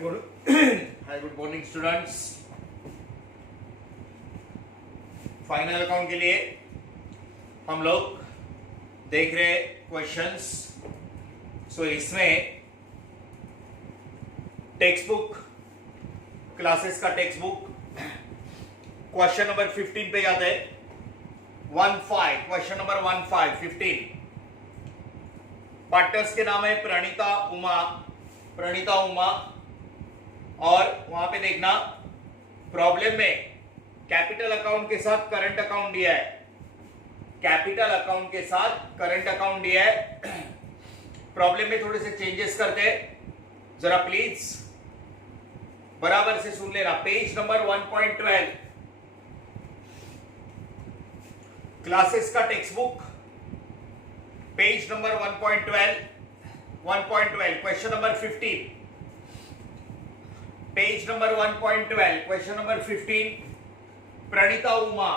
Good morning students. Final account के लिए हम लोग देख रहे क्वेश्चंस। सो इसमें टेक्स्ट बुक, क्लासेस का टेक्स्ट बुक, क्वेश्चन नंबर 15 पे जाते हैं। 15 क्वेश्चन नंबर 15 पार्टनर्स के नाम है प्रणीता उमा, और वहां पे देखना प्रॉब्लम में कैपिटल अकाउंट के साथ करंट अकाउंट दिया है, कैपिटल अकाउंट के साथ करंट अकाउंट दिया है। प्रॉब्लम में थोड़े से चेंजेस करते हैं, जरा प्लीज बराबर से सुन लेना। पेज नंबर 1.12 क्लासेस का textbook, page number 1.12 question number 15, page number 1.12 question number 15 Pranita Uma,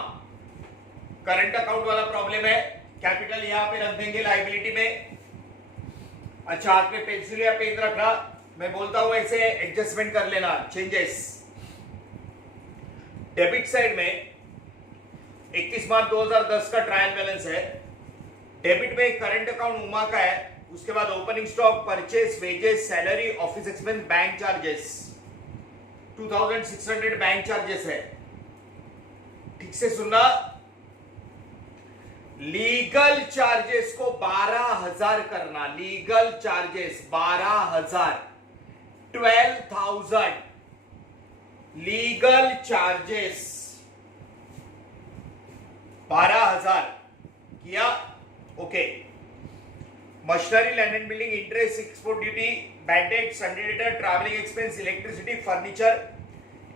current account वाला प्रॉब्लम है। कैपिटल यहां पे रख देंगे लायबिलिटी में। अच्छा, हाथ में पेंसिल या पेन रखना, मैं बोलता हूं ऐसे एडजस्टमेंट कर लेना, चेंजेस। डेबिट साइड में 31 मार्च 2010 का ट्रायल बैलेंस है। डेबिट में करंट अकाउंट उमा का है, उसके बाद opening stock, purchase, wages, salary, office expense, bank charges 2600 bank charges है। ठीक से सुनना, लीगल चार्जेस को 12,000 करना, लीगल चार्जेस 12,000, 12,000 लीगल चार्जेस 12,000 किया। Okay, machinery, land and building, interest, export duty, bad debt, Sunday debtor, travelling expense, electricity, furniture,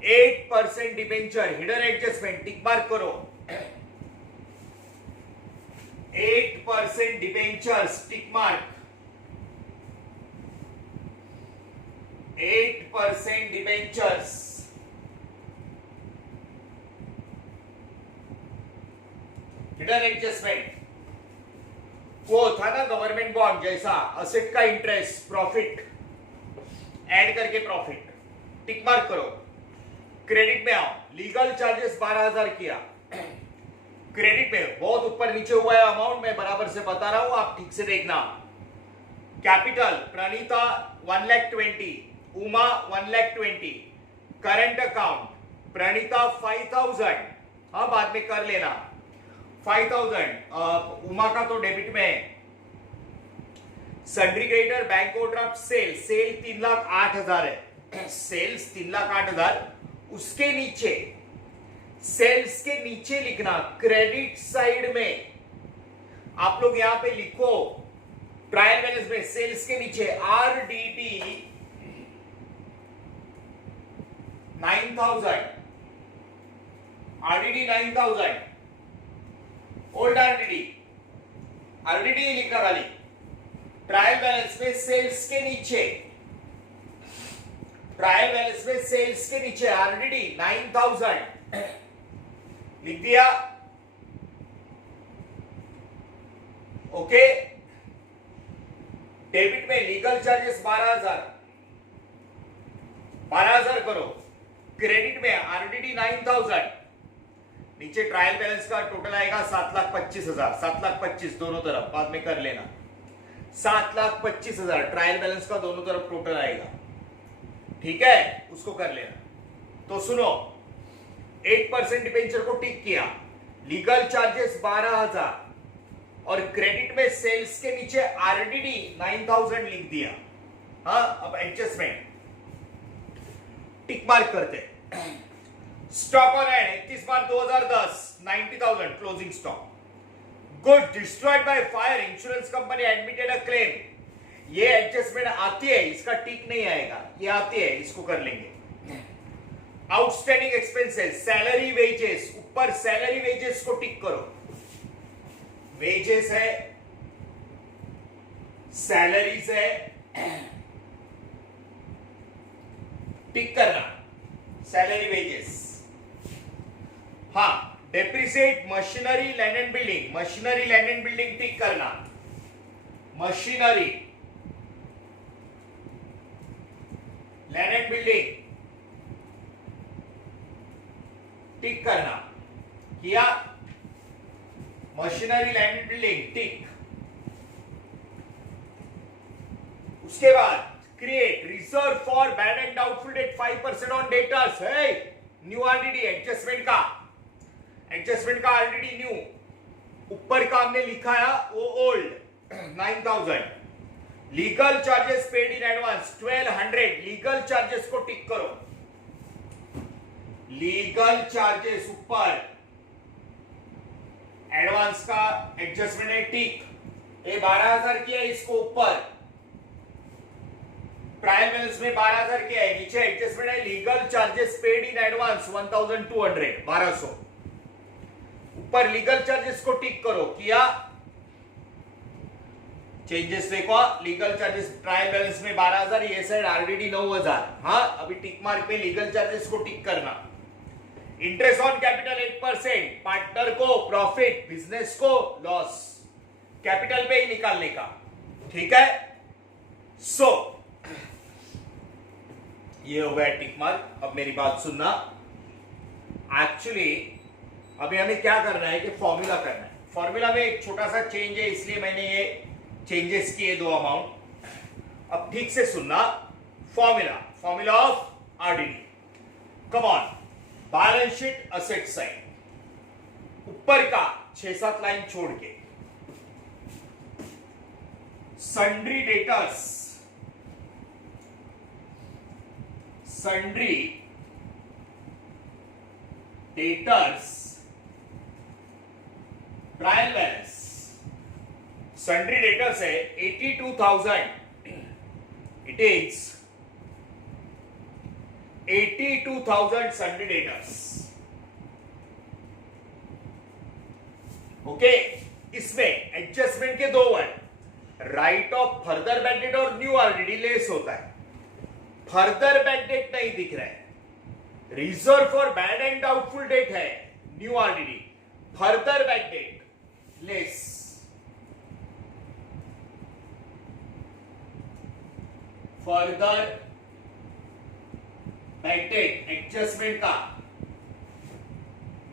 8% debenture, hidden adjustment, tick mark करो। 8% debentures, tick mark. 8% debentures, hidden adjustment वो था ना government bond जैसा, asset का interest, profit add करके profit, tick mark करो। Credit में आओ, लीगल चार्जेस 12,000 किया। क्रेडिट में बहुत ऊपर नीचे हुआ है अमाउंट, मैं बराबर से बता रहा हूं, आप ठीक से देखना। Capital Pranita 1,20,000, Uma 1,20,000, current account Pranita 5,000, हाँ बाद में कर लेना 5,000। उमा का तो डेबिट में है। Sundry creditor, bank overdraft, sale 3,08,000 है, सेल्स 3,08,000। उसके नीचे सेल्स के नीचे लिखना क्रेडिट साइड में, आप लोग यहां पे लिखो ट्रायल बैलेंस में सेल्स के नीचे आरडीडी 9,000, आरडीडी 9,000, ओल्ड आरडीडी लिखना खाली। ट्रायल बैलेंस में सेल्स के नीचे, ट्रायल बैलेंस में सेल्स के नीचे आरडीडी 9,000 लिख दिया। ओके, डेबिट में लीगल चार्जेस 12,000 करो। क्रेडिट में आरडीडी 9,000, नीचे ट्रायल बैलेंस का टोटल आएगा 7,25,000, 7,25,000 दोनों तरफ, बाद में कर लेना। 7,25,000 ट्रायल बैलेंस का दोनों तरफ टोटल आएगा, ठीक है, उसको कर लेना। तो सुनो, 8% डिबेंचर को टिक किया, लीगल चार्जेस 12,000 और क्रेडिट में सेल्स के नीचे आरडीडी 9,000 लिख दिया। हाँ, अब एडजस्टमेंट टिक मार्क करते। Stock on hand 31 March 2010 90,000 closing stock. Good destroyed by fire, insurance company admitted a claim. ये एडजस्टमेंट आती है, इसका टिक नहीं आएगा, ये आती है, इसको कर लेंगे। आउटस्टैंडिंग एक्सपेंसेस, सैलरी, वेजेस, ऊपर सैलरी वेजेस को टिक करो। वेजेस है, सैलरीज है, टिक करना, सैलरी वेजेस। हाँ, depreciate machinery, land and building, machinery land and building tick करना। Machinery land and building tick करना, किया। Machinery land and building tick. उसके बाद create reserve for bad and doubtful debt 5% on debtors है। New RDD adjustment का RDD new. ऊपर का हमने लिखा है वो old 9000। Legal charges paid in advance 1200। Legal charges को टिक करो। लीगल चार्जेस ऊपर, एडवांस का एडजस्टमेंट है टिक। ये 12000 की है, इसको ऊपर ट्रायल बैलेंस में 12000 के है, नीचे एडजस्टमेंट है legal charges paid in advance 1200 1200। ऊपर लीगल चार्जेस को टिक करो, किया। चेंजेस देखो, लीगल चार्जेस ट्रायल बैलेंस में 12000, ये साइड आरडीडी 9000। हाँ, अभी टिक मार्क पे लीगल चार्जेस को टिक करना। इंटरेस्ट ऑन कैपिटल 8%, पार्टनर को प्रॉफिट, बिजनेस को लॉस, कैपिटल पे ही निकालने का। ठीक है, सो ये हो गया टिक मार्क। अब मेरी बात सुनना, एक्चुअली अभी हमें क्या करना है कि फॉर्मूला करना है। फॉर्मूला में एक छोटा सा चेंज है, इसलिए मैंने ये चेंजेस किए दो अमाउंट। अब ठीक से सुनना, formula of RDD. Come on, balance sheet asset side, ऊपर का 6-7 लाइन छोड़ के sundry debtors, trial balance. Sundry debtors है 82,000। It is 82,000 sundry debtors. Okay, इसमें एडजस्टमेंट के 2 word, write off further bad debt और न्यू आरडीडी लेस होता है। फर्दर बैड डेट नहीं दिख रहा है, reserve for bad and doubtful debt है new RDD, further bad debt less. Further bad date adjustment का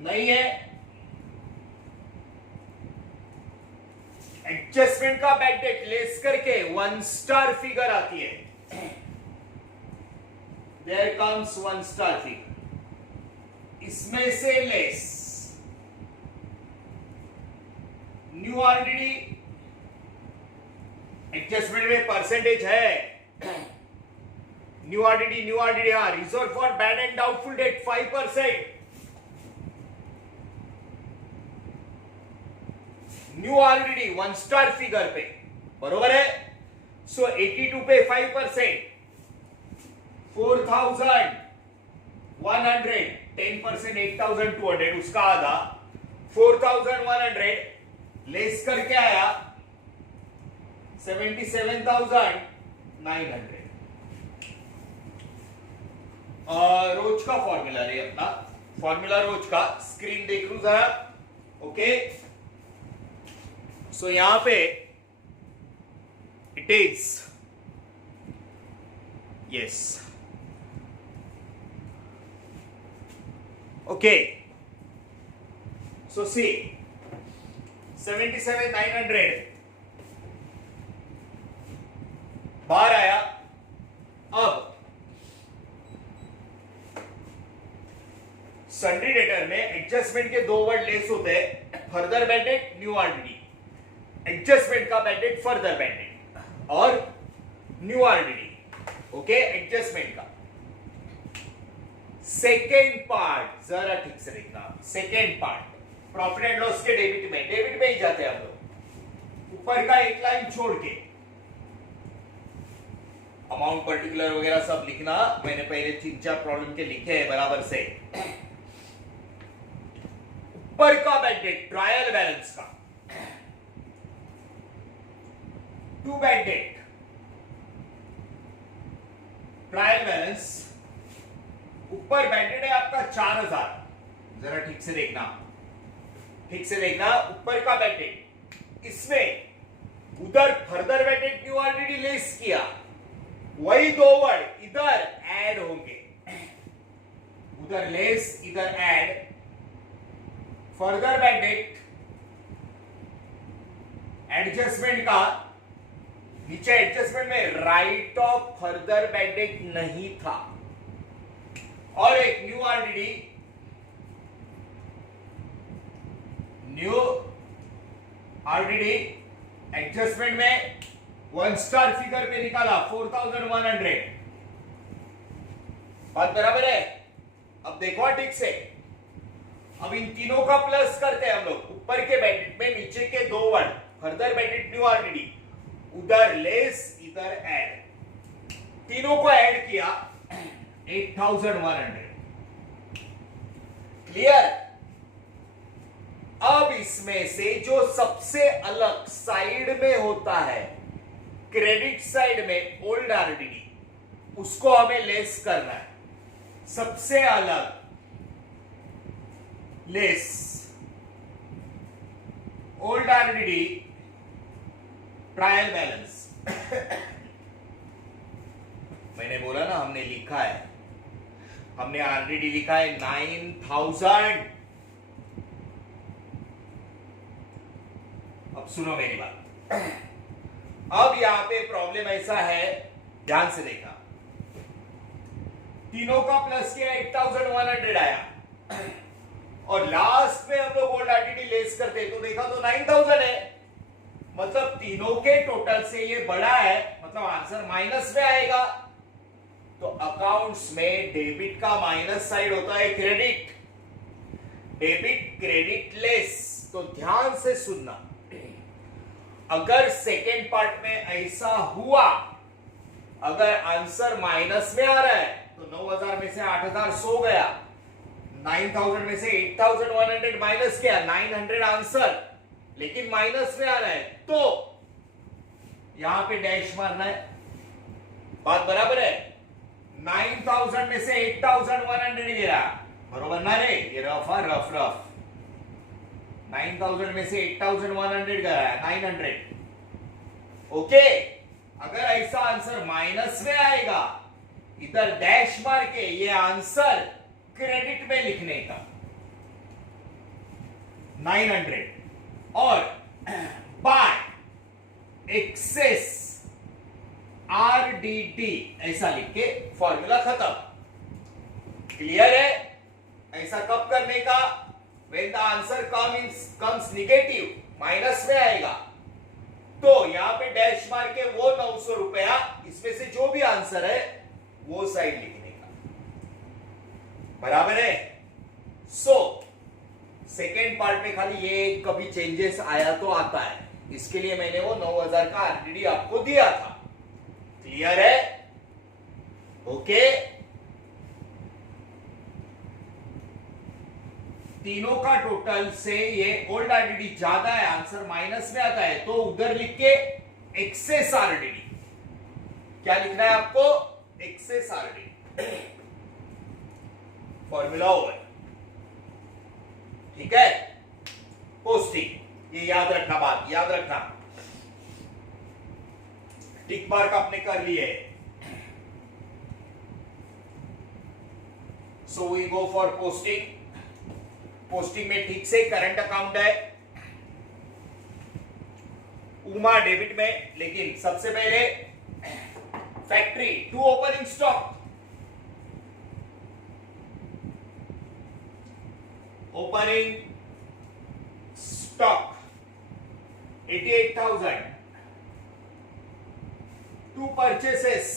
नहीं है, एडजस्टमेंट का बैड डेट लेस करके 1 स्टार फिगर आती है। There comes 1 स्टार फिगर, इसमें से लेस। न्यू आरडीडी एडजस्टमेंट में परसेंटेज है। न्यू आरडीडी हाँ, reserve for bad and doubtful debt 5%। New RDD 1 star figure पे, बरोबर है। सो 82 पे 5%, 4100, 10% 8200, उसका आधा 4100 लेस करके आया 77,900। रोज का फॉर्मूला रे, अपना फॉर्मूला रोज का स्क्रीन देख लू जरा। ओके, सो यहां पे इट इज यस, ओके। सो सी 77,900 बाहर आया। अब सन्ड्री डेटर में एडजस्टमेंट के 2 वर्ड लेस होते हैं, further bad debt, new RDD. Adjustment का bad debt further bad debt और न्यू आरडीडी। ओके, एडजस्टमेंट का सेकेंड पार्ट जरा ठीक से देखना। Second part profit and loss के डेबिट में ही जाते हैं हम लोग। ऊपर का एक लाइन छोड़ के अमाउंट पर्टिकुलर वगैरह सब लिखना, मैंने पहले 3-4 प्रॉब्लम के लिखे हैं बराबर से। ऊपर का बैड डेट ट्रायल बैलेंस का, to bad debt trial balance. ऊपर बैड डेट है आपका 4000, जरा ठीक से देखना, ऊपर का बैड डेट। इसमें उधर further bad debt new RDD less किया, वही दो वर्ड इधर ऐड होंगे, उधर लेस इधर add, further by debt adjustment का नीचे एडजस्टमेंट में write off further by debt नहीं था, और एक new RDD, new RDD adjustment में 1 स्टार फिगर पे निकाला 4100। बात बराबर है? अब देखो ठीक से, अब इन तीनों का प्लस करते हैं हम लोग, ऊपर के ब्रैकेट में नीचे के दो word further bracket new RDD, उधर लेस इधर ऐड, तीनों को ऐड किया 8100। क्लियर? अब इसमें से जो सबसे अलग साइड में होता है, क्रेडिट साइड में ओल्ड आरडीडी, उसको हमें लेस करना है, सबसे अलग less old RDD trial balance. मैंने बोला ना, हमने लिखा है, हमने आरडीडी लिखा है 9000। अब सुनो मेरी बात, अब यहां पे प्रॉब्लम ऐसा है, ध्यान से देखा, तीनों का प्लस किया 8100 आया, और लास्ट में हम लोग ओल्ड आरडीडी लेस करते तो देखा तो 9000 है, मतलब तीनों के टोटल से ये बड़ा है, मतलब आंसर माइनस में आएगा। तो अकाउंट्स में डेबिट का माइनस साइड होता है क्रेडिट, डेबिट क्रेडिट लेस। तो ध्यान से सुनना, अगर सेकेंड पार्ट में ऐसा हुआ, अगर आंसर माइनस में आ रहा है तो 9000 में से 8000 सो गया, 9000 में से 8100 माइनस किया, 900 आंसर, लेकिन माइनस में आ रहा है तो यहां पे डैश मारना है। बात बराबर है? 9000 में से 8100 गिरा, बरोबर ना रे? ये रफ रफ रफ, 9000 में से 8100 गया है 900। ओके, अगर ऐसा आंसर माइनस में आएगा, इधर डैश मार के ये आंसर क्रेडिट में लिखने का 900, और बाय एक्सेस आरडीडी ऐसा लिख के फॉर्मूला खत्म। क्लियर है? ऐसा कब करने का? When the answer comes negative, minus में आएगा, तो यहां पे डैश मार के वो 900 रुपया, इसमें से जो भी आंसर है वो साइड लिखने का। बराबर है? सो सेकेंड पार्ट में खाली ये कभी चेंजेस आया तो आता है, इसके लिए मैंने वो 9000 का आरडीडी आपको दिया था। क्लियर है? ओके, तीनों का टोटल से ये ओल्ड आरडीडी ज्यादा है, आंसर माइनस में आता है, तो उधर लिख के एक्सेस आरडीडी, क्या लिखना है आपको? Excess RDD, formula over. ठीक है? पोस्टिंग, ये याद रखना, बात याद रखना। टिक मार्क आपने कर लिए, so we go for posting. Posting में ठीक से करंट अकाउंट है, उमा डेबिट में, लेकिन सबसे पहले factory to opening stock, opening stock 88,000, to purchases,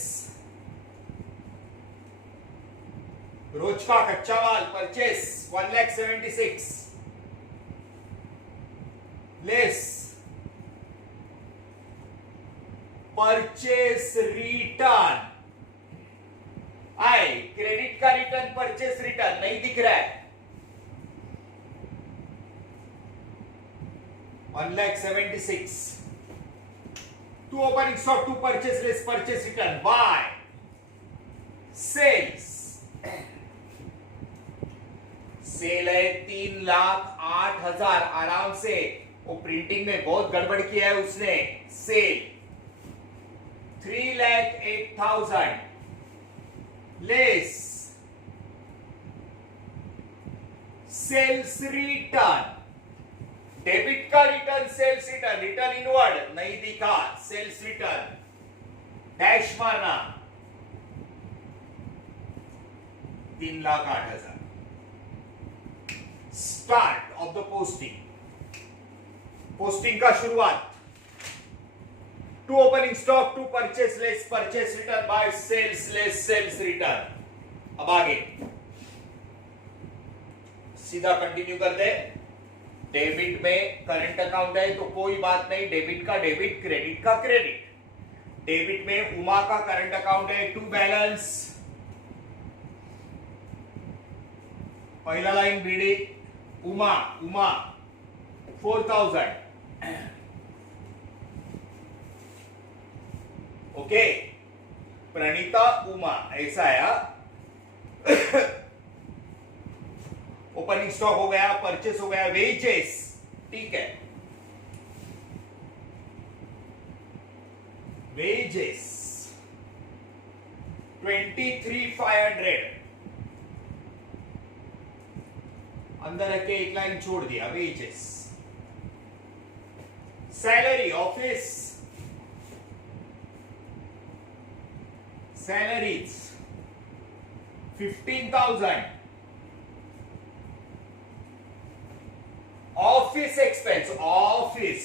रोज का कच्चा माल परचेस 1,76,000, लेस परचेस रिटर्न, आए क्रेडिट का रिटर्न, परचेस रिटर्न नहीं दिख रहा है, 1,76,000, to opening stock, to purchase, less purchase return, by sales, sale है 3,08,000, आराम से, वो प्रिंटिंग में बहुत गड़बड़ किया है उसने, sale 3,08,000 less sales return, debit का return, sales return, return inward नहीं दिखा, सेल्स रिटर्न डैश मारना 3,08,000 start of the posting, posting का शुरुआत, to opening stock, to purchase less purchase return by sales less sales return. अब आगे सीधा continue कर दे। डेबिट में करंट अकाउंट है तो कोई बात नहीं, डेबिट का डेबिट, क्रेडिट का क्रेडिट। डेबिट में उमा का करंट अकाउंट है, टू बैलेंस, पहला line BD Uma, Uma 4,000, okay, Pranita Uma ऐसा आया। ओपनिंग स्टॉक हो गया, परचेस हो गया, वेजेस, ठीक है, वेजेस 23,500 अंदर रख के एक लाइन छोड़ दिया, wages. Salary office, salaries 15,000, office expense, office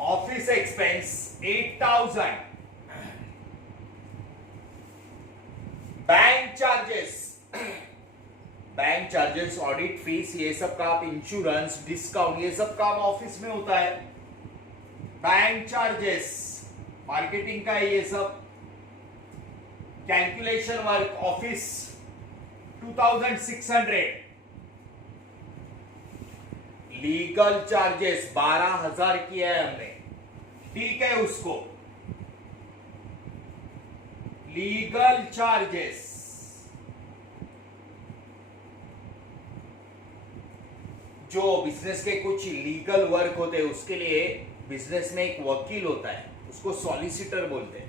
office expense 8,000, bank charges, bank charges, audit fees, ये सब काम, इंश्योरेंस, डिस्काउंट, ये सब काम ऑफिस में होता है। बैंक चार्जेस मार्केटिंग का है, ये सब calculation work office 2,600, legal charges 12,000 किया है हमने, ठीक है, उसको लीगल चार्जेस, जो बिजनेस के कुछ लीगल वर्क होते हैं उसके लिए बिजनेस में एक वकील होता है, उसको सॉलिसिटर बोलते हैं,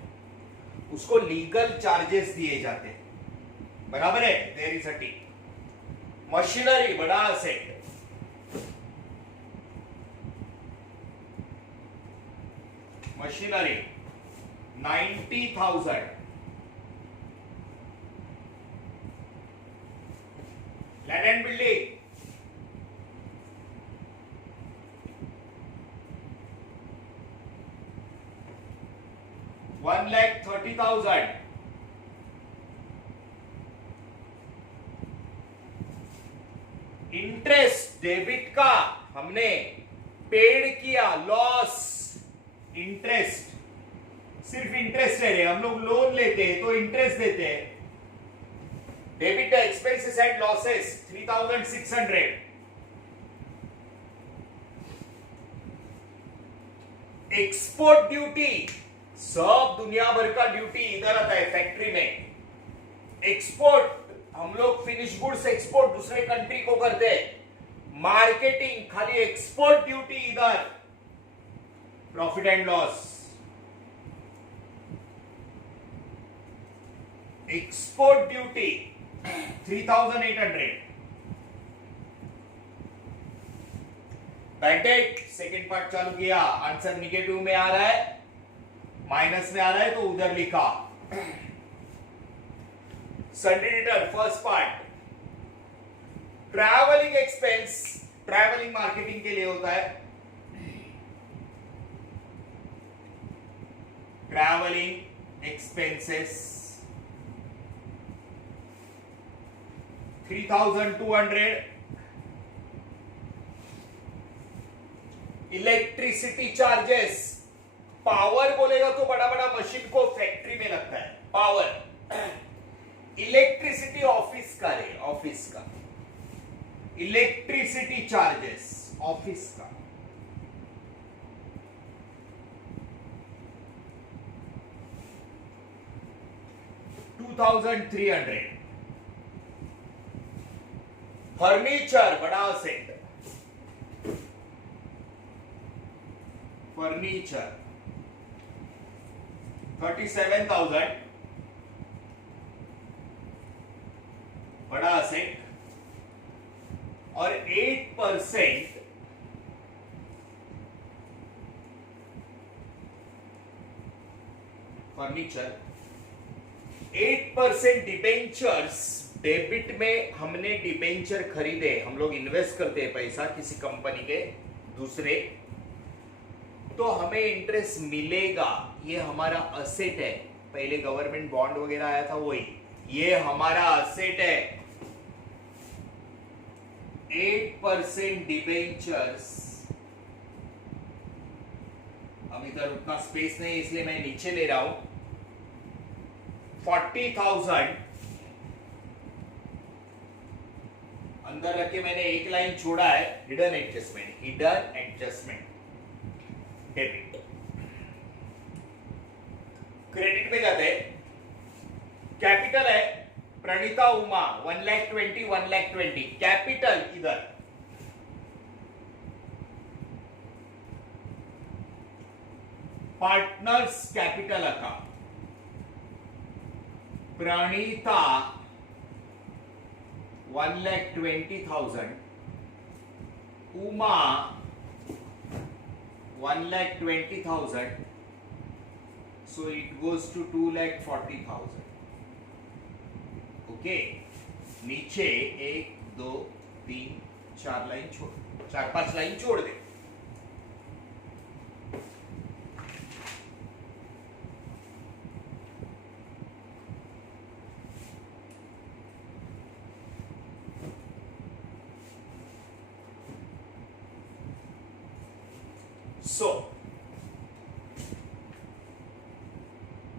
उसको लीगल चार्जेस दिए जाते हैं, बराबर है, there is a T. Machinery बड़ा asset, machinery 90,000, land and building 1,30,000, interest debit का हमने पेड किया, लॉस, इंटरेस्ट, सिर्फ इंटरेस्ट ले रहे, हम लोग लोन लेते हैं तो इंटरेस्ट देते हैं। Debit expenses and losses 3,600, export duty, सब दुनिया भर का ड्यूटी इधर आता है फैक्ट्री में। एक्सपोर्ट हम लोग फिनिश गुड्स एक्सपोर्ट दूसरे कंट्री को करते हैं, मार्केटिंग खाली एक्सपोर्ट ड्यूटी इधर, profit and loss, export duty 3,800, बैठे सेकेंड पार्ट चालू किया, आंसर निगेटिव में आ रहा है, माइनस में आ रहा है तो उधर लिखा। Sunday written first part, travelling expense, travelling marketing के लिए होता है, travelling expenses 3,200, electricity charges, power बोलेगा तो बड़ा बड़ा मशीन को फैक्ट्री में लगता है पावर, इलेक्ट्रिसिटी ऑफिस का है, ऑफिस का इलेक्ट्रिसिटी चार्जेस ऑफिस का 2,300, फर्नीचर बड़ा सेट फर्नीचर 37,000 बड़ा असेट, और 8% फर्नीचर, 8% डिबेंचर्स। डेबिट में हमने डिबेंचर खरीदे, हम लोग इन्वेस्ट करते हैं पैसा किसी कंपनी के दूसरे, तो हमें इंटरेस्ट मिलेगा। ये हमारा असेट है, पहले गवर्नमेंट बॉन्ड वगैरह आया था वही, ये हमारा असेट है। 8% डिबेंचर्स, अब इधर उतना स्पेस नहीं इसलिए मैं नीचे ले रहा हूं। 40,000 अंदर रख के मैंने एक लाइन छोड़ा है, हिडन एडजस्टमेंट डेबिट। क्रेडिट में जाते हैं, कैपिटल है प्रणीता उमा 1,20,000 कैपिटल इधर, partners capital account, Pranita 1,20,000, Uma 1,20,000, so it goes to 2,40,000. Okay, नीचे 1 2 3 4 लाइन छोड़, 4-5 लाइन छोड़ दे।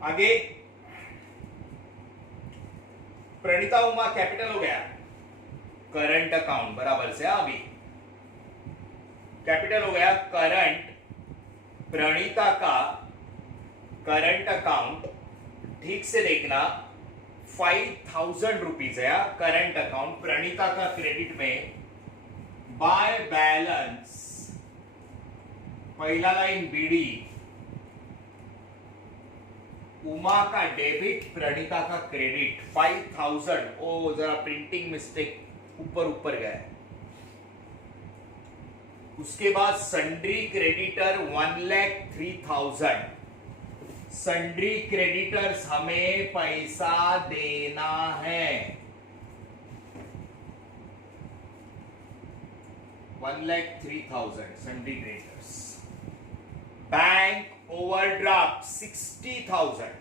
आगे प्रणीता उमा कैपिटल हो गया, करंट अकाउंट बराबर से, अभी कैपिटल हो गया करंट, प्रणीता का करंट अकाउंट, ठीक से देखना 5,000 रुपीज है करंट अकाउंट, प्रणीता का क्रेडिट में, बाय बैलेंस पहला लाइन बीडी, उमा का डेबिट, प्रणीता का क्रेडिट 5,000। ओ जरा प्रिंटिंग मिस्टेक ऊपर गया है। उसके बाद सन्ड्री क्रेडिटर 1,03,000, सन्ड्री क्रेडिटर्स हमें पैसा देना है, 1,03,000 sundry creditors. Bank overdraft 60,000,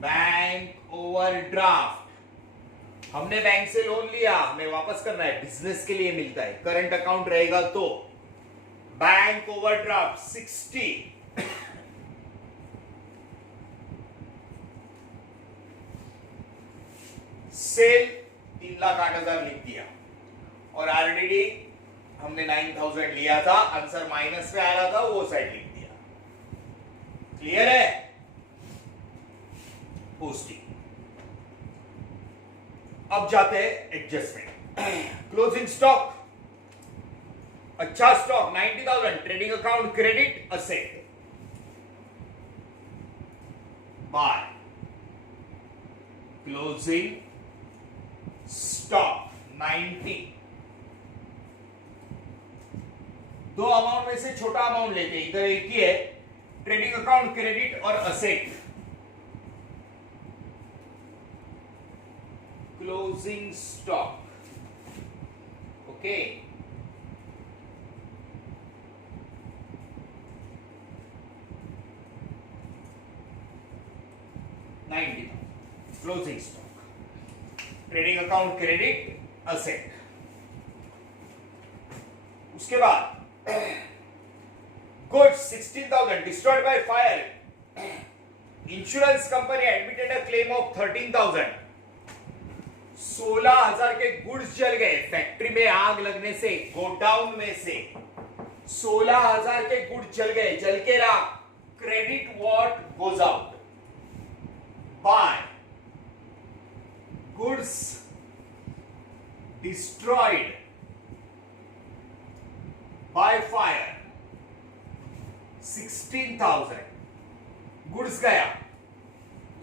bank overdraft हमने बैंक से लोन लिया, हमें वापस करना है, बिजनेस के लिए मिलता है, करंट अकाउंट रहेगा तो। बैंक ओवरड्राफ्ट 60, सेल 3,08,000 लिख दिया, और आरडीडी हमने 9,000 लिया था, आंसर माइनस में आ रहा था, वो साइड लिख दिया। क्लियर है? पोस्टिंग। अब जाते हैं एडजस्टमेंट। क्लोजिंग स्टॉक, अच्छा stock 90,000, trading account credit asset, by closing stock 90। दो अमाउंट में से छोटा अमाउंट लेते हैं, इधर एक ही है, ट्रेडिंग अकाउंट क्रेडिट और asset. Closing stock, okay, closing stock, trading account credit asset. उसके बाद goods 16,000 destroyed by fire, insurance company admitted a claim of 13,000, 16,000 के गुड्स जल गए, फैक्ट्री में आग लगने से, गोडाउन में से 16,000 के गुड्स जल गए, जल के राख, credit what goes out by goods destroyed by fire 16,000 goods गया।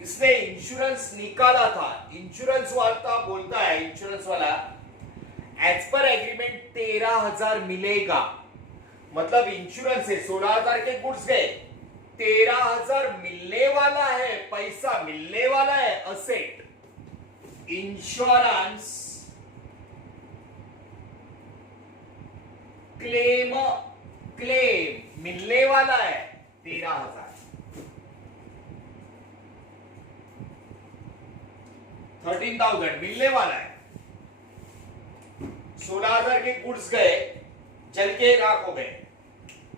इसने इंश्योरेंस निकाला था, इंश्योरेंस वाला बोलता है, इंश्योरेंस वाला एज पर एग्रीमेंट 13,000 मिलेगा। मतलब इंश्योरेंस से 16,000 के गुड्स गए, 13,000 मिलने वाला है, पैसा मिलने वाला है। असेट इंश्योरेंस क्लेम मिलने वाला है 13,000। 13,000 मिलने वाला है। 16,000 के गुड्स गए, जल के राख हो गए।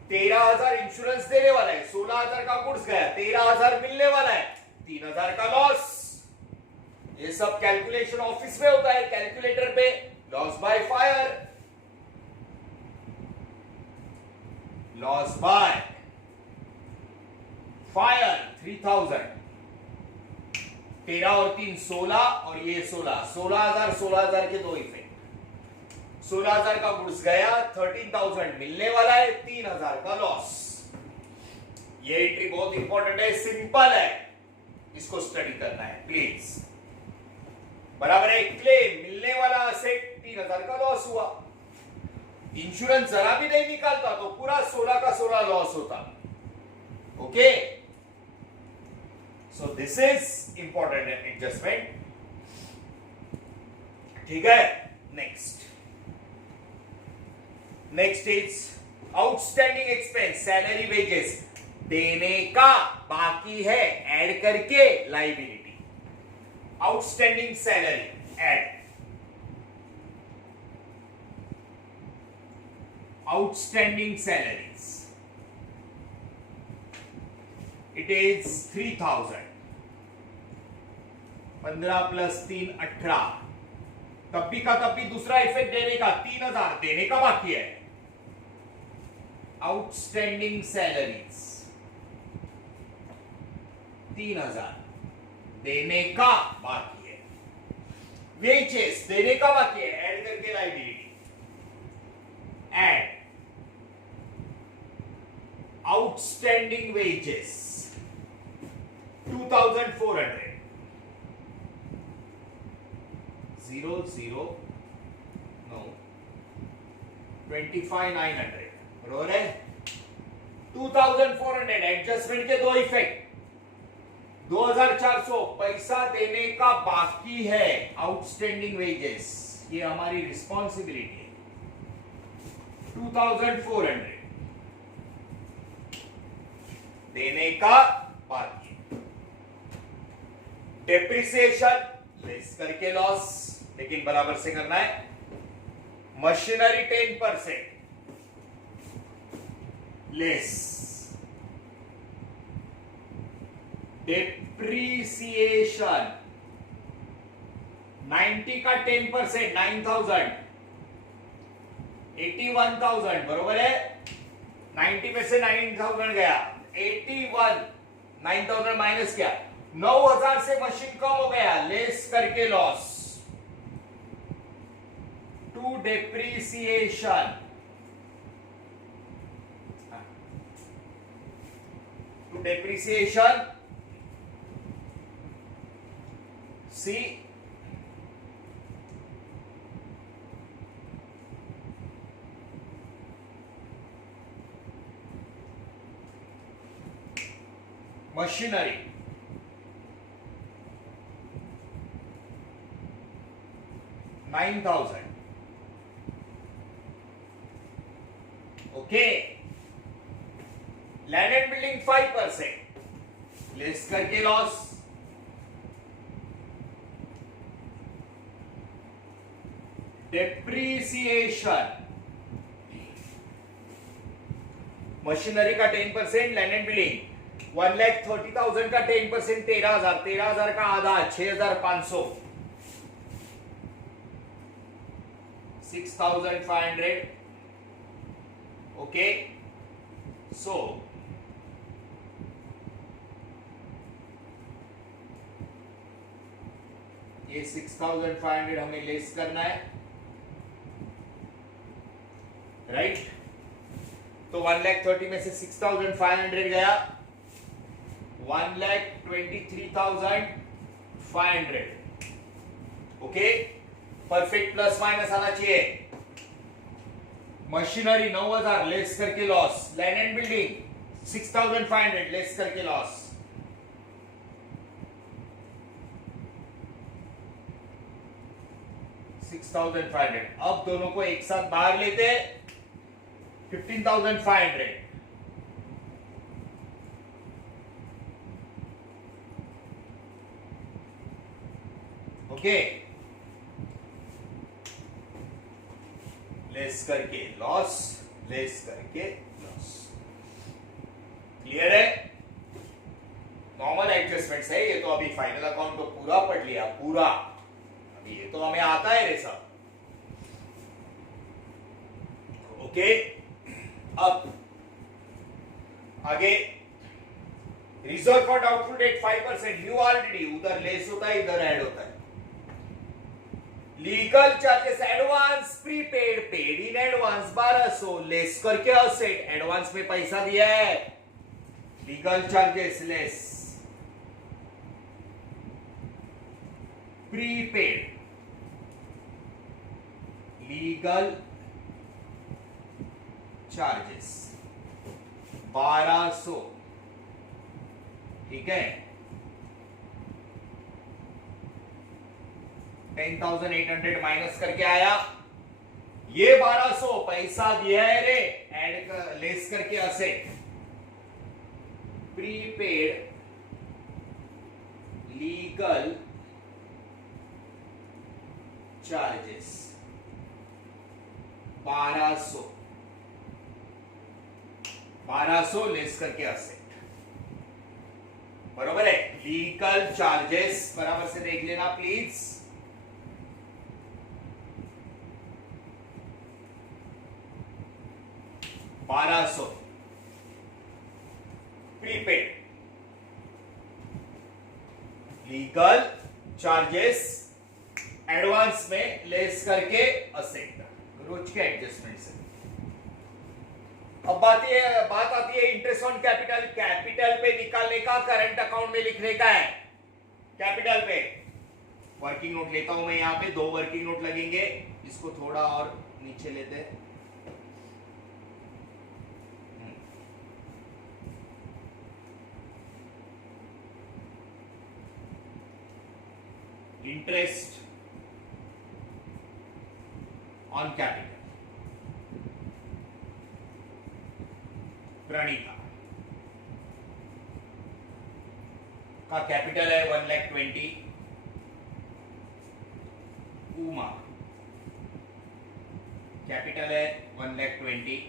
13,000 इंश्योरेंस देने वाला है, 16,000 का गुड्स गया, 13,000 मिलने वाला है, 3,000 का लॉस। ये सब कैलकुलेशन ऑफिस में होता है, कैलकुलेटर पे। Loss by fire, loss by fire 3,000। 13 और 3 16 और ये 16,000 16,000 के दो इफेक्ट। 16,000 का गुड्स गया, 13,000 मिलने वाला है, 3,000 का लॉस। ये एंट्री बहुत इंपॉर्टेंट है, सिंपल है, इसको स्टडी करना है प्लीज। बराबर है, क्लेम मिलने वाला असेट, 3,000 का लॉस हुआ। इंश्योरेंस जरा भी नहीं निकालता तो पूरा 16 का 16 लॉस होता। Okay, so this is important adjustment. ठीक है, next is outstanding expense, salary wages देने का बाकी है, ऐड करके liability. Outstanding salary add, outstanding salaries, it is 3,000। 15 plus 3 18। तब भी दूसरा इफेक्ट देने का, 3,000 देने का बाकी है। आउटस्टैंडिंग सैलरीज 3,000 देने का बाकी है। वेजेस देने का बाकी है, ऐड करके liability. Add outstanding wages 2,400। 0 0 no 25,900 बरोबर है। 2,400 एडजस्टमेंट के दो इफेक्ट। 2,400 पैसा देने का बाकी है, आउटस्टैंडिंग वेजेस, ये हमारी रिस्पॉन्सिबिलिटी है। 2,400 देने का बाकी। डेप्रिसिएशन लेस करके लॉस, लेकिन बराबर से करना है। मशीनरी 10% लेस, डेप्रिसिएशन 90 का 10% 9,000, 81,000 बरोबर है। 90 में से 9,000 गया, 81, 9,000 माइनस किया, 9,000 से मशीन कम हो गया, लेस करके loss. To depreciation, to depreciation सी machinery 9,000। Okay, land and building 5% less करके लॉस। डेप्रिसिएशन मशीनरी का 10%, लैंड एंड बिल्डिंग 1,30,000 का 10% 13,000, 13,000 का आधा 6,500, 6,500। ओके, सो ये 6,500 हमें लेस करना है, राइट। तो 1,30,000 में से 6,500 गया, 1,23,500. ओके, परफेक्ट प्लस माइनस आना चाहिए. मशीनरी 9,000 लेस करके loss. Land and building 6,500 less करके लॉस. अब दोनों को एक साथ बाहर लेते हैं. 15,500. ओके, लेस करके लॉस, लेस करके लॉस. क्लियर है? नॉर्मल एडजस्टमेंट्स है ये. तो अभी फाइनल अकाउंट तो पूरा पढ़ लिया, पूरा. अभी ये तो हमें आता है रे सब. ओके, अब आगे reserve for doubtful debt 5%. New already, उधर लेस होता है, इधर ऐड होता है. Legal charges advance prepaid paid in advance 1200 less करके असेट. एडवांस में पैसा दिया है, legal charges less prepaid legal charges 1200. ठीक है, 10,800 माइनस करके आया. ये 1200 पैसा दिया है रे, ऐड कर लेस करके asset. Prepaid legal charges 1200 less करके असेट. बरोबर है. लीगल चार्जेस बराबर से देख लेना please. $1200 prepaid legal charges advance में लेस करके असेट. रोज के एडजस्टमेंट से. अब बात आती है इंटरेस्ट ऑन कैपिटल. कैपिटल पे निकालने का, करंट अकाउंट में लिखने का है. कैपिटल पे वर्किंग नोट लेता हूं मैं. यहां पे 2 वर्किंग नोट लगेंगे. इसको थोड़ा और नीचे लेते हैं. Interest on capital. प्रणीता का कैपिटल है 1,20,000. उमा कैपिटल है 1,20,000.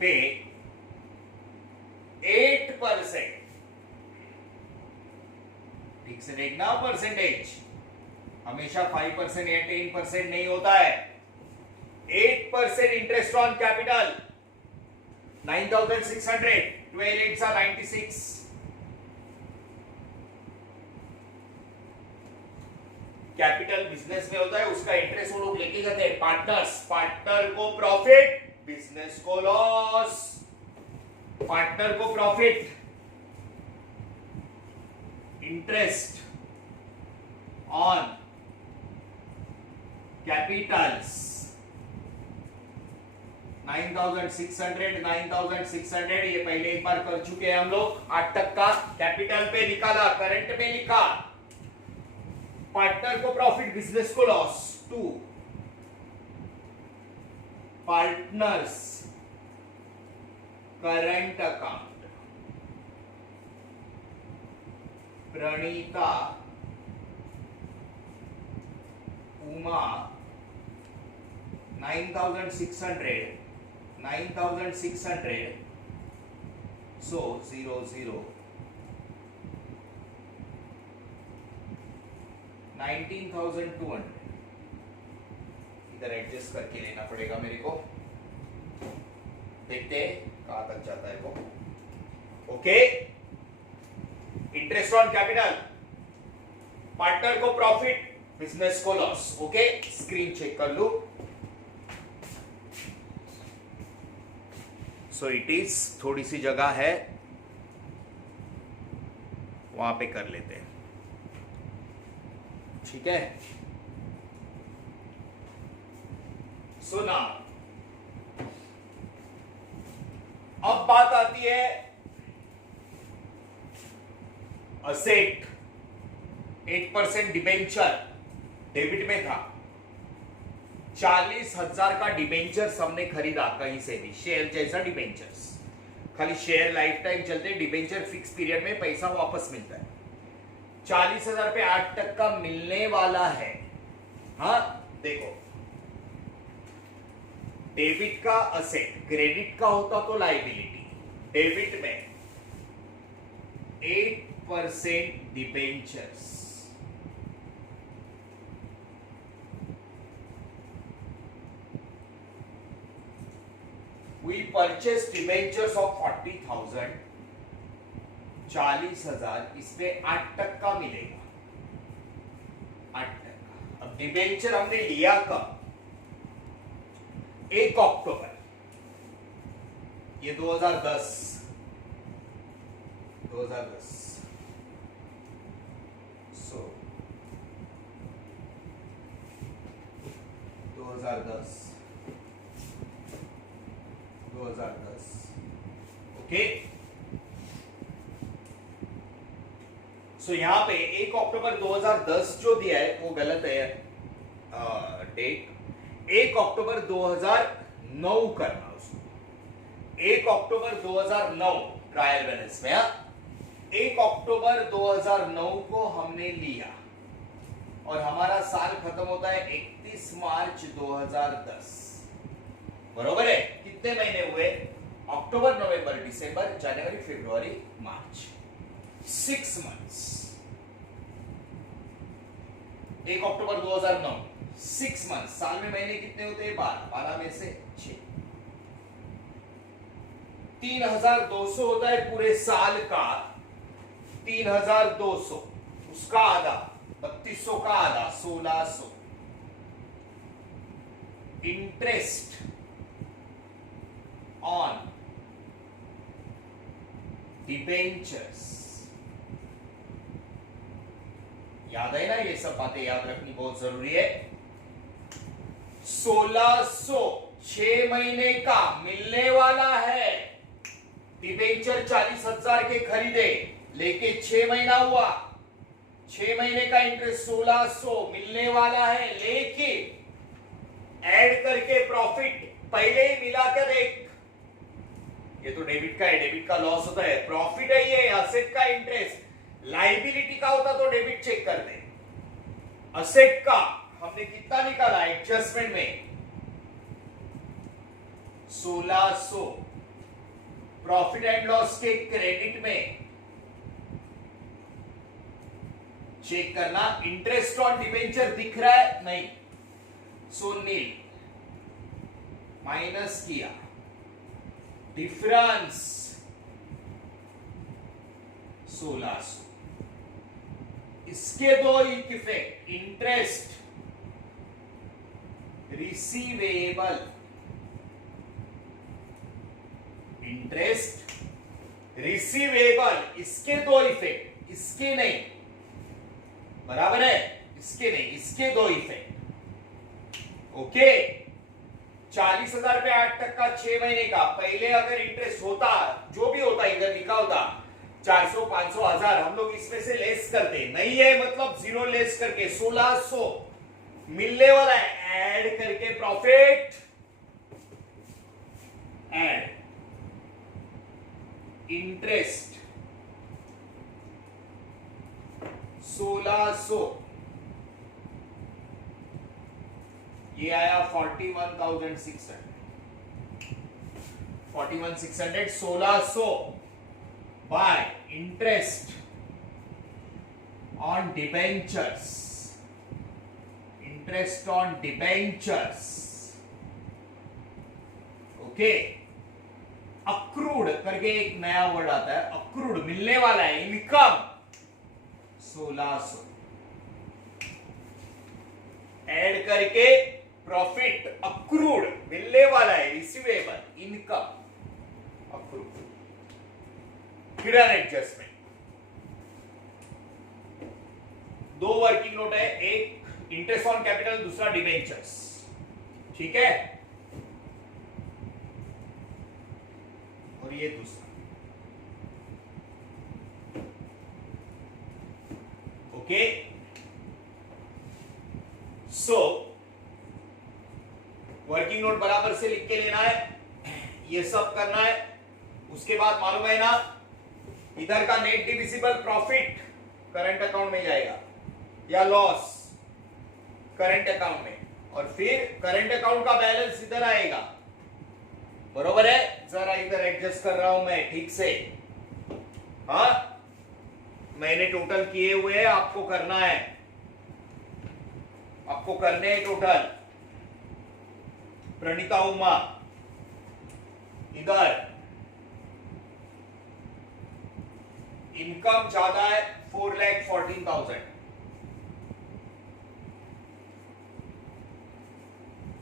पे 8%. ठीक से देखना परसेंटेज. हमेशा 5% या 10% नहीं होता है. 8% interest on capital. 9,600. 12 8s are 96. Capital business में होता है, उसका इंटरेस्ट वो लोग लेके जाते हैं. पार्टनर्स, पार्टनर को प्रॉफिट, बिजनेस को लॉस. पार्टनर को प्रॉफिट, इंटरेस्ट ऑन कैपिटल्स 9,600. ये पहले एक बार कर चुके हैं हम लोग. 8 तक का कैपिटल पे निकाला, करंट में लिखा. पार्टनर को प्रॉफिट, बिजनेस को loss. 2 partners current account. Pranita, Uma 9,600. So 0 19,200. इधर एडजस्ट करके लेना पड़ेगा मेरे को. देखते हैं कहां तक जाता है वो. Okay, interest on capital, partner को प्रॉफिट, बिजनेस को लॉस. ओके, स्क्रीन चेक कर लो. सो इट इज, थोड़ी सी जगह है वहां पे कर लेते हैं, ठीक है। सो नाउ अब बात आती है असेट। 8% डिबेंचर डेबिट में था, 40,000 का डिबेंचर हमने खरीदा कहीं से भी, शेयर जैसा डिबेंचर्स, खाली शेयर लाइफ टाइम चलते, डिबेंचर फिक्स पीरियड में पैसा वापस मिलता है। 40,000 पे 8% मिलने वाला है। हाँ देखो, डेबिट का असेट, क्रेडिट का होता तो लायबिलिटी, डेबिट में 8% debentures, we purchased debentures of 40,000, 40,000, इसमें 8% मिलेगा, 8%। अब डिबेंचर हमने लिया कब? 1 अक्टूबर, ये 2010, 2010, सो 2010, 2010, ओके। सो यहां पे 1 अक्टूबर 2010 जो दिया है वो गलत है, डेट 1 अक्टूबर 2009 करना उसको, 1 अक्टूबर 2009 ट्रायल बैलेंस में। 1 अक्टूबर 2009 को हमने लिया और हमारा साल खत्म होता है 31 मार्च 2010, बरोबर है। कितने महीने हुए? अक्टूबर, नवंबर, दिसंबर, जनवरी, फरवरी, मार्च, 6 मंथ्स। 1 अक्टूबर 2009, 6 मंथ्स। साल में महीने कितने होते हैं? 12, 12 में से 6, 3,200 होता है पूरे साल का, 3,200, उसका आधा 3,200 का आधा 1,600। इंटरेस्ट ऑन डिबेंचर्स, याद है ना, ये सब बातें याद रखनी बहुत जरूरी है। 1,600 6 महीने का मिलने वाला है। डिबेंचर 40,000 के खरीदे, लेके 6 महीना हुआ, 6 महीने का इंटरेस्ट 1,600 मिलने वाला है, लेकिन ऐड करके प्रॉफिट पहले ही मिलाकर एक, ये तो डेबिट का है, डेबिट का लॉस होता है, प्रॉफिट है ये, असेट का इंटरेस्ट। लायबिलिटी का होता तो डेबिट चेक कर दे। असेट का हमने कितना निकाला एडजस्टमेंट में? 1,600। प्रॉफिट एंड लॉस के क्रेडिट में चेक करना, इंटरेस्ट ऑन डिबेंचर दिख रहा है? नहीं, सो नील, माइनस किया, डिफरेंस 1,600। इसके दो effect, interest receivable, interest receivable, इसके दो इफेक्ट, इसके नहीं, बराबर है, इसके नहीं, इसके दो इफेक्ट, ओके। 40,000 पे 8% 6 महीने का, पहले अगर इंटरेस्ट होता, जो भी होता, इधर लिखा होता 400, 500, 1000, हम लोग इसमें से लेस करते, नहीं है मतलब जीरो लेस करके 1,600 मिलने वाला है, ऐड करके प्रॉफिट, ऐड इंटरेस्ट 1,600, ये आया 41,600, 41,600, 1,600 bye interest on debentures, interest on debentures, okay. Accrued करके एक नया वर्ड आता है, अक्रूड मिलने वाला है, इनकम 1,600 ऐड करके प्रॉफिट, अक्रूड मिलने वाला है, रिसीवेबल, इनकम हिडन एडजस्टमेंट। दो वर्किंग नोट है, एक इंटरेस्ट ऑन कैपिटल, दूसरा डिबेंचर्स। ठीक है, और ये दूसरा। ओके, सो वर्किंग नोट बराबर से लिख के लेना है, ये सब करना है। उसके बाद मालूम है ना, इधर का net divisible profit current account में जाएगा या लॉस करंट अकाउंट में, और फिर करंट अकाउंट का बैलेंस इधर आएगा। बरोबर है? जरा इधर एडजस्ट कर रहा हूं मैं ठीक से। हाँ, मैंने टोटल किए हुए हैं, आपको करना है, आपको करने हैं टोटल। प्रणीता उमा इधर इनकम ज्यादा है 4,14,000,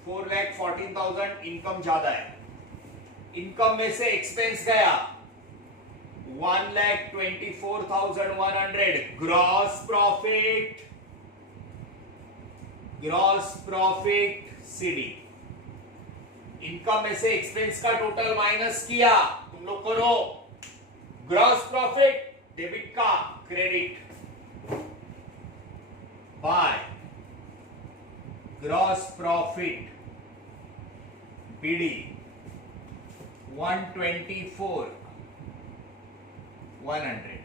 4,14,000 इनकम ज्यादा है। इनकम में से एक्सपेंस गया 1,24,100। Gross profit CD. इनकम में से एक्सपेंस का टोटल माइनस किया, तुम लोग करो। ग्रॉस प्रॉफिट डेबिट का credit by gross profit BD 124,100।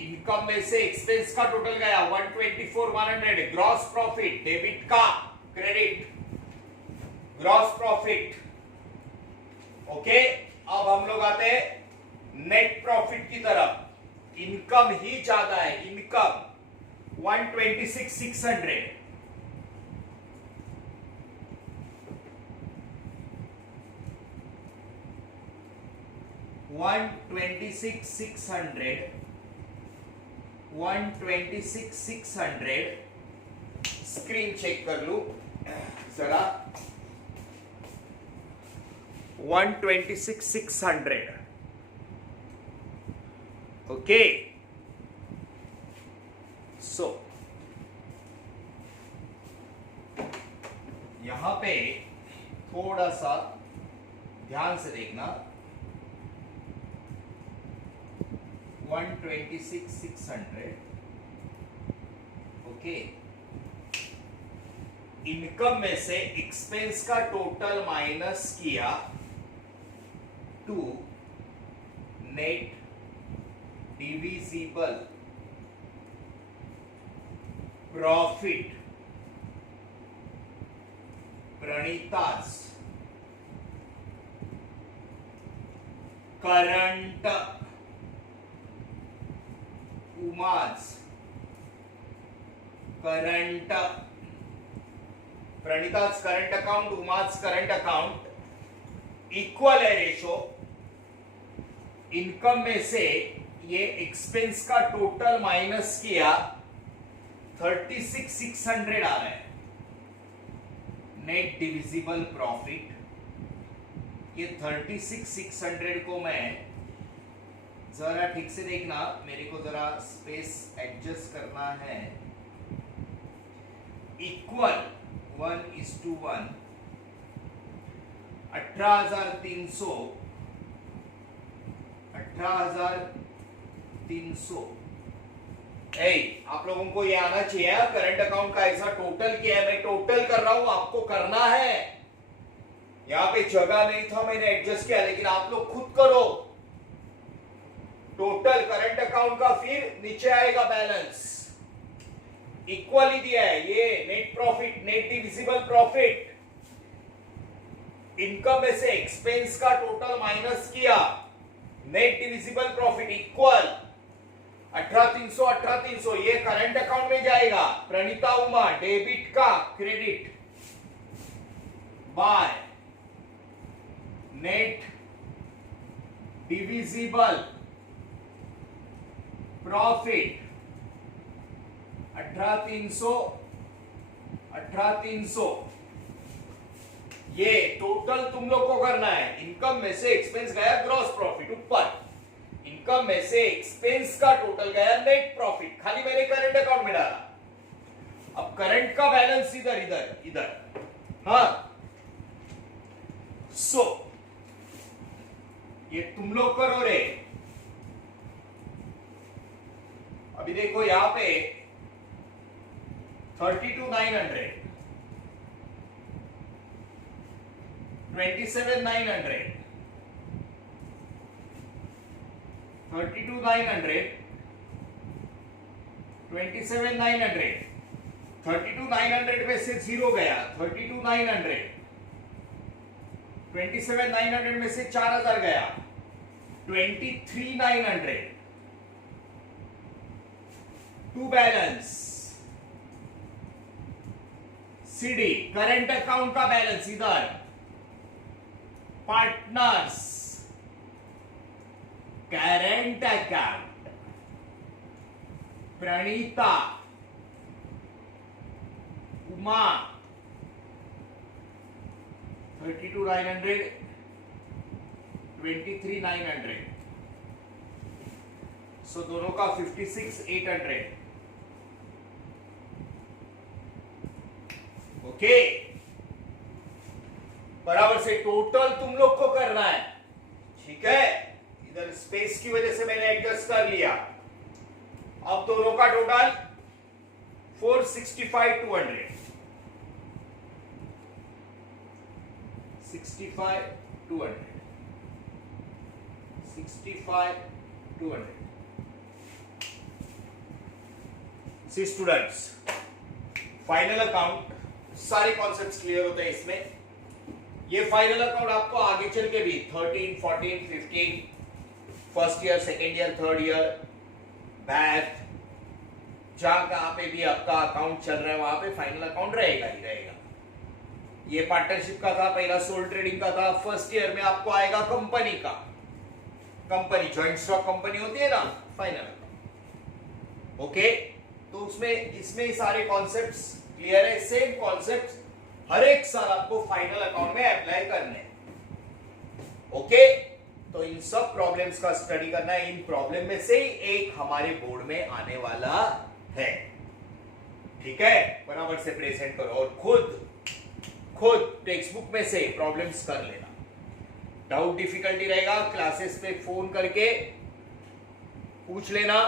Income में से एक्सपेंस का टोटल गया 124,100। ग्रॉस प्रॉफिट डेबिट का क्रेडिट ग्रॉस प्रॉफिट। ओके, अब हम लोग आते हैं नेट प्रॉफिट की तरफ। इनकम ही ज्यादा है, इनकम 126,600। 126,600 स्क्रीन चेक कर लू जरा। 126,600 ओके। सो यहां पे थोड़ा सा ध्यान से देखना। 126,600 ओके। इनकम में से एक्सपेंस का टोटल माइनस किया to net divisible profit Praneeta's current Uma's current Praneeta's current account Uma's current account equal है रेशो। इनकम में से ये एक्सपेंस का टोटल माइनस किया 36,600 आ रहा है। नेट डिविजिबल प्रॉफिट, ये 36,600 को मैं जरा ठीक से देखना, मेरे को जरा स्पेस एडजस्ट करना है। इक्वल 1:1 18,300 आप लोगों को ये आना चाहिए। करंट अकाउंट का ऐसा टोटल किया है, मैं टोटल कर रहा हूं, आपको करना है। यहां पे जगह नहीं था, मैंने एडजस्ट किया, लेकिन आप लोग खुद करो। टोटल करंट अकाउंट का, फिर नीचे आएगा बैलेंस। इक्वली दिया है ये net profit, net divisible profit. Income में से एक्सपेंस का टोटल माइनस किया, नेट डिविजिबल प्रॉफिट इक्वल 18,300 18,300। ये करंट अकाउंट में जाएगा। प्रणीता उमा डेबिट का credit by net divisible profit 18,300 18,300। ये टोटल तुम लोग को करना है। इनकम में से एक्सपेंस गया ग्रॉस प्रॉफिट ऊपर, इनकम में से एक्सपेंस का टोटल गया नेट प्रॉफिट, खाली मैंने करंट अकाउंट में डाला। अब करंट का बैलेंस इधर इधर इधर, हाँ। सो ये तुम लोग करो रे। अभी देखो यहां पे 32,900, 27,900, 32,900, 27,900, 32,900 में से जीरो गया, 32,900, 27,900 में से 4,000 गया, 23,900 to balance CD current account का बैलेंस इधर, partners current account, Pranita, Uma 32,900, 23,900, so दोनों का 56,800। ओके, बराबर से टोटल तुम लोग को करना है, ठीक है। इधर स्पेस की वजह से मैंने एडजस्ट कर लिया। अब दोनों का टोटल 465,200, 65,200, 65,200। सी स्टूडेंट्स, फाइनल अकाउंट सारे कॉन्सेप्ट्स क्लियर होते हैं इसमें। ये फाइनल अकाउंट आपको आगे चल के भी 13, 14, 15, first year, second year, third year, बैथ, जहां कहां पे भी आपका अकाउंट चल रहा है वहां पे फाइनल अकाउंट रहेगा ही रहेगा। ये पार्टनरशिप का था, पहला सोल ट्रेडिंग का था। फर्स्ट ईयर में आपको आएगा कंपनी का, कंपनी जॉइंट स्टॉक कंपनी होती है ना, फाइनल अकाउंट। ओके, तो उसमें इसमें सारे कॉन्सेप्ट्स क्लियर है। सेम कॉन्सेप्ट्स हर एक साल आपको फाइनल अकाउंट में अप्लाई करने। ओके, तो इन सब प्रॉब्लम्स का स्टडी करना है। इन प्रॉब्लम में से ही एक हमारे बोर्ड में आने वाला है, ठीक है। बराबर से प्रेजेंट करो और खुद टेक्स्ट बुक में से प्रॉब्लम्स कर लेना। डाउट डिफिकल्टी रहेगा, क्लासेस पे फोन करके पूछ लेना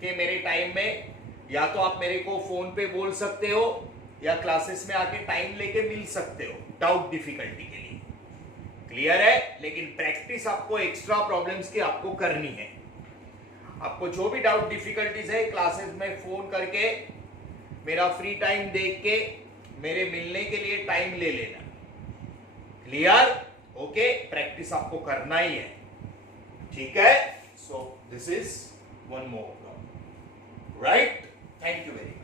कि मेरे टाइम में, या तो आप मेरे को फोन पे बोल सकते हो या क्लासेस में आके टाइम लेके मिल सकते हो डाउट डिफिकल्टी के लिए। क्लियर है? लेकिन प्रैक्टिस आपको एक्स्ट्रा प्रॉब्लम्स की आपको करनी है। आपको जो भी डाउट डिफिकल्टीज है क्लासेस में फोन करके, मेरा फ्री टाइम देख के मेरे मिलने के लिए टाइम ले लेना। क्लियर? ओके, प्रैक्टिस आपको करना ही है, ठीक है। So this is one more problem, right? Thank you very much.